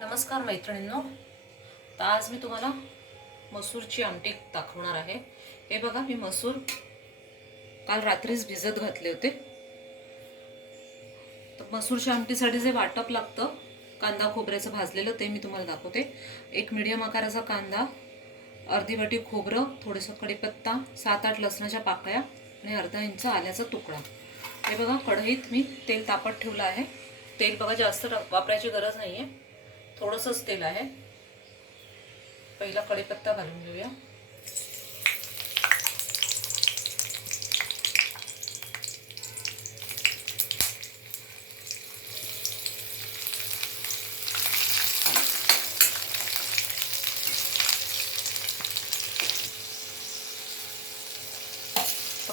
नमस्कार मैत्रिणींनो, तर आज मी तुम्हाला मसूरची आमटी दाखवणार आहे। हे बघा, मी मसूर काल रात्रीच भिजत घातले होते। तर मसूरच्या आमटीसाठी जे वाटप लागतं कांदा खोबऱ्याचं भाजलेलं ते मी तुम्हाला दाखवते। एक मीडियम आकाराचा कांदा, अर्धी वाटी खोबरं, थोडंसं कढीपत्ता, 7-8 लसणाच्या पाकळ्या आणि अर्धा इंच आल्याचा तुकडा। हे बघा, कढईत मी तेल तापत ठेवलं आहे। तेल बघा जास्त वापरायची गरज नाहीये, थोडंसंच तेल आहे। पहिला कढीपत्ता घालून घेऊया।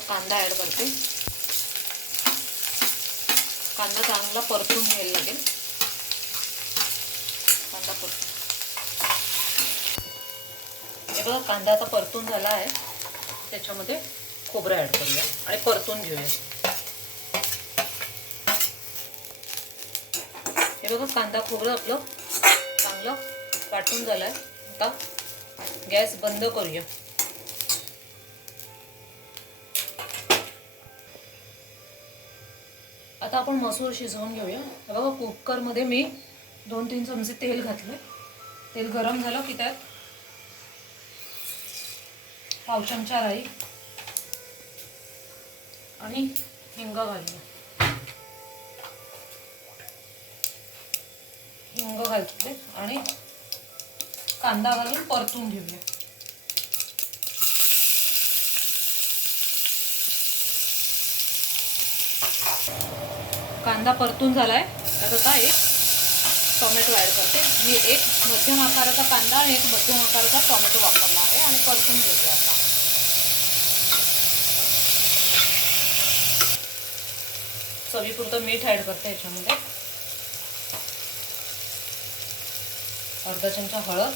कांदा ऍड करते। कांदा चांगला परतून घ्यायला लागेल। कांदा परतून, हे बघा कांदा आता परतून झाला आहे। त्याच्यामध्ये खोबरं ऍड करूया आणि परतून घेऊया। हे बघा, कांदा खोबरं आपलं चांगलं वाटून झालंय। आता गॅस बंद करूया। आता आपण मसूर शिजवून घेऊया। हे बघा, कुकर मध्ये मी 2-3 चमचे तेल घातले। तेल गरम झालं की त्यात पाव चमचा राई आणि हिंग घालूया। हिंग घालते आणि कांदा घालून परतून घेऊया। कांदा परतून झालाय। आता एक टोमॅटो ऍड करते। मी एक मध्यम आकाराचा कांदा आणि एक मध्यम आकाराचा टोमॅटो वापरला आहे आणि परतून घेऊया। आता चवीपुरतं मीठ ऍड करते। याच्यामध्ये अर्धा चमचा हळद,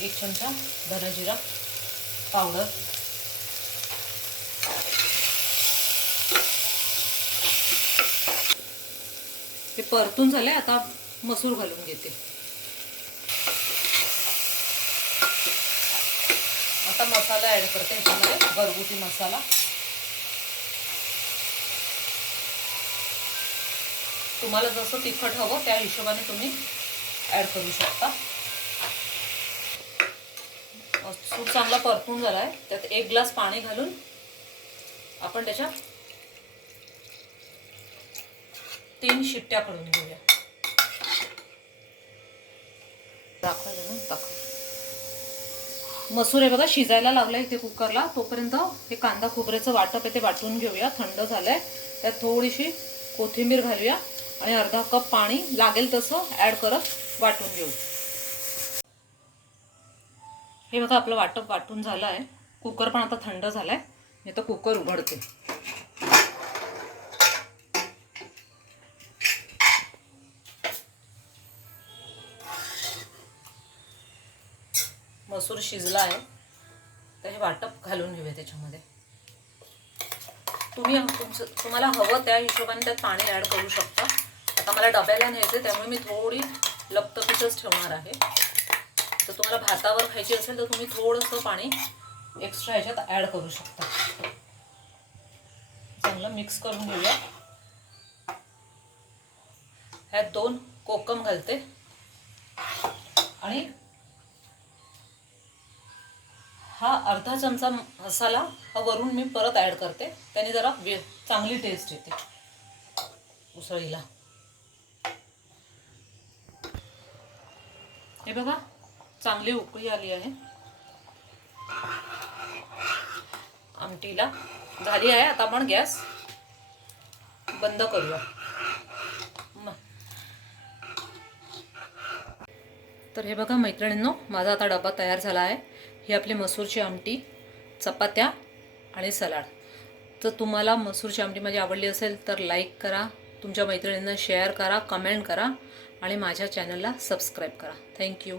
1 चमचा धना जिरा पावडर, हे परतून झाले। आता मसूर घालून घेते। आता मसाला ऍड करते। याच्यामध्ये घरगुती मसाला, तुम्हाला जसं तिखट हवं त्या हिशोबाने तुम्ही ऍड करू शकता। मसूर चांगला परतून झालाय। त्यात 1 ग्लास पाणी घालून आपण त्याच्या 3 शिट्ट्या करून घेऊया। मसूर हे बघा शिजायला लागलाय इथे कुकरला। तोपर्यंत हे कांदा खोबऱ्याचं वाटप आहे ते वाटून घेऊया। थंड झालंय। त्यात थोडीशी कोथिंबीर घालूया आणि अर्धा कप पाणी लागेल तसं ऍड करत वाटून घेऊ। हे बघा, आपलं वाटप वाटून झालं आहे। कुकर पण आता थंड झालाय। मी आता कुकर उघडते। मसूर शिजला आहे, तर हे वाटप घालून घेऊया त्याच्यामध्ये। तुम्हाला हवं त्या हिशोबाने त्यात पाणी ऍड करू शकता। आता मला डब्याला न्यायचं त्यामुळे मी थोडी लपतपीतच ठेवणार आहे। तर तुम्हाला भातावर खायची असेल तर तुम्ही थोडंसं पाणी एक्स्ट्रा ह्याच्यात ऍड करू शकता। चांगलं मिक्स करून घेऊया। ह्यात 2 कोकम घालते आणि हा अर्धा चमचा मसाला हा वरून मी परत ऍड करते। त्याने जरा चांगली टेस्ट येते उसळीला। हे बघा, चांगली उकळी आली आहे। आमटीला झाली आहे। आता आपण गॅस बंद करूया। तर हे बघा मैत्रिणींनो, माझा आता डबा तयार झाला आहे। ही आपली मसूरची आमटी, चपात्या आणि सलाड। तर तुम्हाला मसूरची आमटी माझी आवडली असेल तर लाईक करा, तुमच्या मैत्रिणींना शेअर करा, कमेंट करा आणि माझ्या चॅनलला सबस्क्राईब करा। थँक्यू।